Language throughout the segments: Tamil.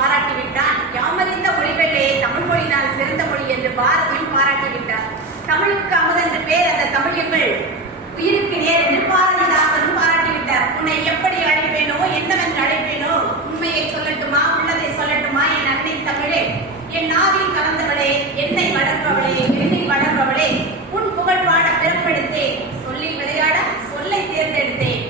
பாராட்டிவிட்டான். யாமறிந்த மொழிகளிலே தமிழ் மொழிதான் சிறந்த மொழி என்று பாரதியும் பாராட்டிவிட்டார். தமிழுக்கு அமுது என்று பேர் அந்த தமிழர்கள் உயிருக்கு நேர் என்று பாரதிதாசனும் பாராட்டிவிட்டார். உன்னை எப்படி அழைப்பேனோ, என்னவென்று அழைப்பேனோ, உண்மையை சொல்லட்டுமா, உள்ளதை சொல்லட்டுமா, என் அன்னை தமிழே, என் நாவில் கலந்தவளே, என்னை வளர்ப்பவளே, என்னை வளர்ப்பவளே, உன் புகழ் பாட பிறப்பெடுத்தேன், சொல்லில் விளையாட சொல்லை தேர்ந்தெடுத்தேன்,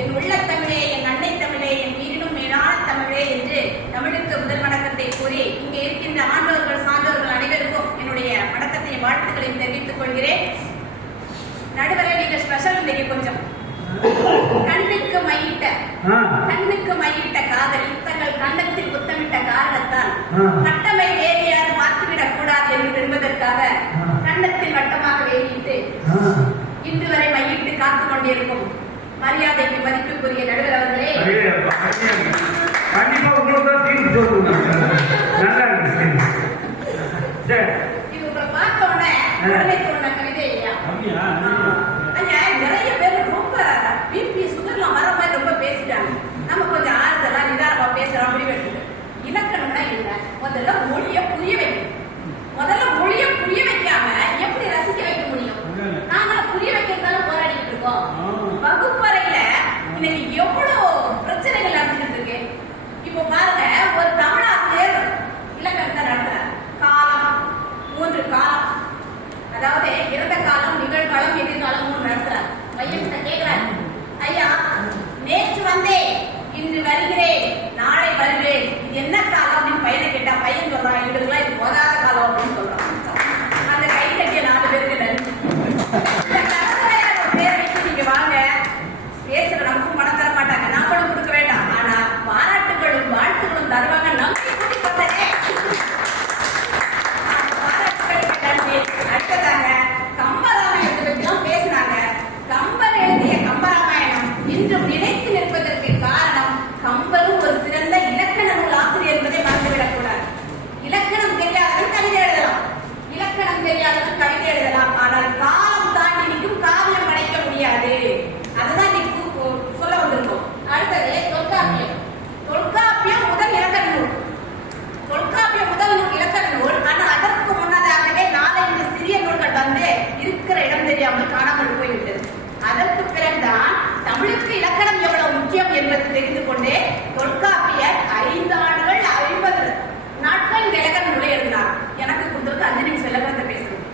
என் உள்ள தமிழே, என் அன்னை தமிழே, என் உயிரினும் மேலான தமிழே என்று தமிழுக்கு முதல் வணக்கத்தை கூறி இங்கே இருக்கின்ற ஆண்டோர்கள் சான்றோர்கள் அனைவருக்கும் என்னுடைய வணக்கத்தையும் வாழ்த்துக்களையும் தெரிவித்துக் கொள்கிறேன். நடுவரை நீங்க ஸ்பெஷல் இன்னைக்கு கொஞ்சம் கண்ணுக்கு மையிட்ட காதல் தங்கள் கண்ணத்தில் புத்தமிட்ட காரணத்தால் கட்டமை வேறு யாரும் பார்த்துவிடக் கூடாது என்பதற்காக கண்ணத்தில் வட்டமாக வேறிட்டு இன்று வரை மையிட்டு காத்துக் கொண்டிருக்கும் மரியாதைக்கு மதிப்புக்குரிய நடுவர் அவர்களே, இது உங்களை பார்த்த உடனே தோணுன கவிதை இல்லையா? நிறைய பேர் ரொம்ப பிபி சுகர்லாம் வர மாதிரி ரொம்ப பேசிட்டாங்க. நம்ம கொஞ்சம் ஆறுதலா நிதானமா பேசுறோம். இலக்கணம்னா என்ன? முதல்ல மொழியை புரிய வைக்கணும். முதல்ல மொழியை புரிய வைக்காம எப்படி ரசிக்க வைக்க முடியும்? நாங்களும் புரிய வைக்கிறதால போராடிட்டு இருக்கோம். வகுப்பறையில இன்னைக்கு எவ்வளவு பிரச்சனைகள் நடந்துட்டு இருக்கு. இப்போ பாருங்க, ஒரு தமிழாசிரியர் இலக்கணத்தை நடத்துறார். காலம், 3 காலம், அதாவது இறந்த காலம், நிகழ்காலம், எதிர்காலம் நடத்துறார். பையன் கேட்கிறார், ஐயா நேற்று வந்தேன், இன்று வருகிறேன், நாளை வருவேன், இது என்ன காலம் அப்படின்னு பையனை கேட்டா பையன் சொல்றான், எங்களுக்குலாம் இது போதாத காலம் அப்படின்னு சொல்றான். அந்த கை கட்டிய 4 பேருக்கு நன்றி. பேரை வச்சு நீங்க வாங்க, பேசுற நமக்கும் மனம் தர மாட்டாங்க, நாமளும் கொடுக்க வேண்டாம். ஆனா பாராட்டுகளும் வாழ்த்துகளும் தருவாங்க. நம்பி கூட்டிக் வந்தனே, பாராட்டுகளுக்கு நன்றி. அடுத்ததாங்க கம்பராமாயணத்தை பற்றிலாம் பேசினாங்க. கம்பர் எழுதிய கம்பராமாயணம் இன்றும் நினைத்து நிற்பதற்கு காரணம் கம்பரும் ஒரு சிறந்த இலக்கண நூல் ஆசிரியர் என்பதை மறந்துவிடக் கூடாது. இலக்கணம் தெரியாதவன் கவிதை எழுதலாம், இலக்கணம் தெரியாதவன் கவிதை எழுதலாம், ஆனால் காலம் தாண்டி நிற்கும் காவியம் படைக்க முடியாது. அதுதான் நீ சொல்ல வந்திருக்கோம். அடுத்தது தொல்காப்பியம். தொல்காப்பியம் முதல் இலக்கண நூல். தொல்காப்பியம் முதல் இலக்கண நூல். ஆனால் அதற்கு முன்னதாகவே 4-5 சிறிய நூல்கள் வந்து இருக்கிற இடம் தெரியாமல் காணாமல் போய்விட்டது. அதற்கு பிறகுதான் தமிழுக்கு இலக்கணம் எவ்வளவு முக்கியம் என்பது தெரிந்து கொண்டே தொல்காப்பியர் 5 ஆண்டுகள் 50 நாட்கள் இந்த இலக்கண நூலை எழுதினார். எனக்கு கொடுத்ததுக்கு 5 நிமிஷம் இலக்கணத்தை பேசுறேன்.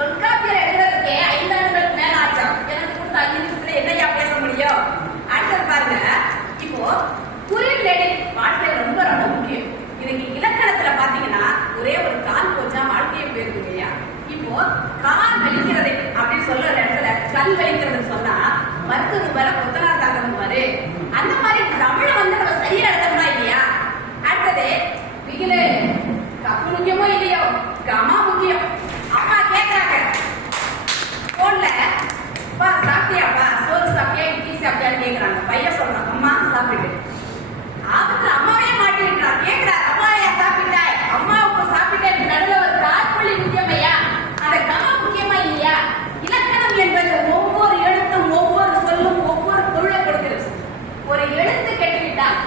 தொல்காப்பியர் எழுதுறதுக்கே 5 ஆண்டுகளுக்கு மேல ஆச்சாம். எனக்கு கொடுத்த 5 நிமிஷத்துல என்னையா பேச முடியும்? அடுத்தது பாருங்க, இப்போ குறில் நெடில் வாழ்க்கை ரொம்ப ரொம்ப முக்கியம். இன்னைக்கு இலக்கணத்துல பாத்தீங்கன்னா ஒரே ஒரு கால் போச்சா வாழ்க்கையை போயிருக்கு இல்லையா? இப்போ கால் வலிக்கிறது அப்படின்னு சொல்ற இடத்துல கல் வலிக்கிறதுன்னு சொன்னா மருத்துவ மேல கொத்தனார் தாக்கணும் பாரு. அந்த மாதிரி தமிழை வந்து நம்ம சரியா எழுதணுமா இல்லையா? அடுத்தது மிகிலு கப்பு முக்கியமோ இல்லையோ, கமா முக்கியம். அம்மா கேட்கறாங்க போன்ல, பா சாப்பிட்டியாப்பா, சோறு சாப்பிட்டியா, இட்லி சாப்பிட்டியான்னு கேட்கறாங்க. பையன் சொல்றான் அம்மா சாப்பிட்டு. ஆபத்துல அம்மாவே மாட்டி விட்டுறான். கேட்கிறார், அம்மாவையா சாப்பிட்டாய்? அம்மாவுக்கு சாப்பிட்டேன். நடுவில் ஒரு காற்புள்ளி முக்கியம் ஐயா, அந்த கமா முக்கியமா இல்லையா? இலக்கணம் என்பது ஒவ்வொரு எழுத்தும், ஒவ்வொரு சொல்லும், ஒவ்வொரு பொருளை கொடுக்கிறது. ஒரு எழுத்து கெட்டுவிட்டால்,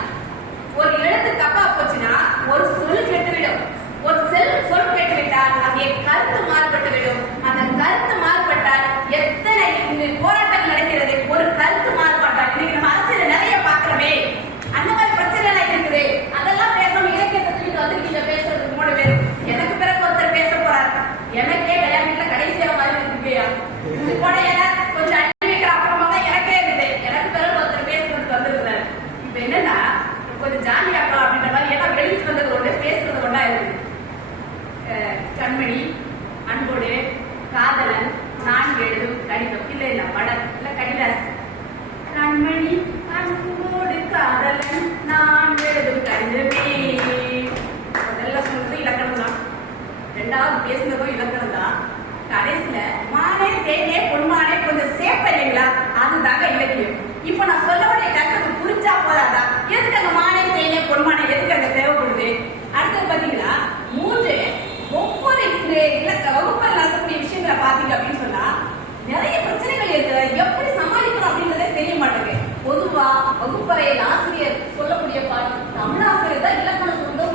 ஒரு எழுத்து தப்பா போச்சுன்னா ஒரு சொல் கெட்டுவிடும். ஒரு சொல் கெட்டுவிட்டால் அங்கே கருத்து மாறுபட்டு விடும். அந்த கருத்து மாறுபட்டால் எத்தனை போராட்டங்கள் நடக்கிறது. ஒரு கருத்து மாறுபாட்டால் இன்னைக்கு நம்ம அரசியல் நிறைய பாக்குறோமே, அந்த மாதிரி பிரச்சனை எல்லாம் இருக்குது. அதெல்லாம் பேசாம இலக்கியத்தை தூக்கிட்டு வந்திருக்கீங்க பேசுறதுக்கு 3 பேர். எனக்கு பிறகு ஒருத்தர் பேச போறாரு. எனக்கே கல்யாணத்துல கடைசியா மாதிரி இருக்குயா கொஞ்சம் அள்ளி வைக்கிற அப்புறமா தான் எனக்கே இருக்குது. எனக்கு பிறகு ஒருத்தர் பேசுறதுக்கு வந்திருக்கிறாரு. இப்ப என்னன்னா கொஞ்சம் ஜாலியாக்கலாம் அப்படின்ற மாதிரி, ஏன்னா வெளியிட்டு வந்தது ஒண்ணு, பேசுறது ஒண்ணா இருக்கு. கண்மணி, அன்போடு, காதலன், நான் எழுதும் கடிதம், இல்ல படம், இல்ல கடிதாசு. கண்மணி, அன்போடு, காதலன், நான் எழுதும் கடிதமே. முதல்ல சொல்றது இலக்கணம் தான், 2வது பேசுனதும் இலக்கணம் தான். கடைசியில மானே தேனே பொன்மானே கொஞ்சம் சேர்ப்பீங்களா, அதுதாங்க இலக்கியம். இப்ப நான் சொல்லக்கூடிய கருத்து புரிஞ்சா போதாதா? எதுக்கு அங்க மானே தேனே பொன்மானே எதுக்கு அங்க தேவைப்படுது? அடுத்தது பாத்தீங்கன்னா 3 ஒவ்வொரு வகுப்பில் நடக்கக்கூடிய விஷயங்களை பாத்தீங்க அப்படின்னு சொன்னா நிறைய பிரச்சனைகள் இருக்கு. எப்படி சமாளிக்கணும் அப்படின்றதே தெரிய மாட்டேங்குது. பொதுவா வகுப்பறையில் ஆசிரியர் சொல்லக்கூடிய தமிழ் ஆசிரியர் தான் இலக்கணம் சொல்ல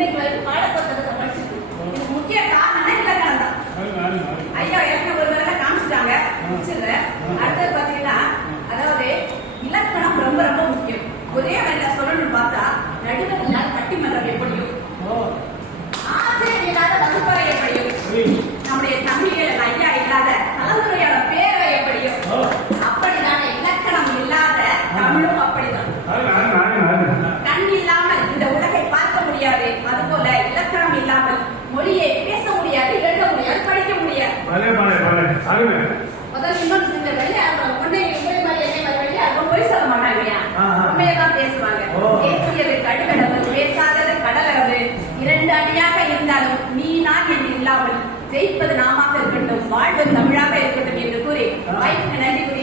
இன்னைக்கு வரைக்கும் பாடப்புத்தகத்தை படிச்சுட்டு இதுக்கு முக்கிய காரணம் இலக்கணம் தான். ஐயா ஏற்கனவே ஒரு வேலை காமிச்சிட்டாங்க, முடிச்சிடுறேன். அடுத்தது பாத்தீங்கன்னா, அதாவது இலக்கணம் ரொம்ப ரொம்ப முக்கியம். ஒரே வேலை சொல்லணும்னு பார்த்தா, நடுவர் இல்லாத பட்டிமன்றம் எப்படியும், ஆசிரியர் இல்லாத வகுப்பறை எப்படியும், நம்முடைய தமிழில் ஐயா இல்லாத கலந்துரையாடல் பேரவை எப்படியும், அப்படிதான் இலக்கணம் இல்லாத தமிழும் அப்படிதான். கண் இல்லாமல் இந்த உலகை பார்க்க முடியாது, அதுபோல இலக்கணம் இல்லாமல் மொழியை பேச முடியாது, எழுத முடியாது, படிக்க முடியாது. முதல் இன்னொன்று, இந்த வெளியாடுறோம் ஒன்னே இவரை மாதிரி என்னை மாதிரி வெளியாடுறோம் பொய் சொல்ல மாட்டாங்க, உண்மையதான் பேசுவாங்க. பேசியது கடுகளவு, பேசாதது கடலளவு, 2 அடியாக இருந்தாலும் நீ நான் என்று இல்லாமல் ஜெயிப்பது நாமாக இருக்கட்டும், வாழ்வது தமிழாக இருக்கட்டும் என்று கூறி வாய்ப்புக்கு நன்றி கூறி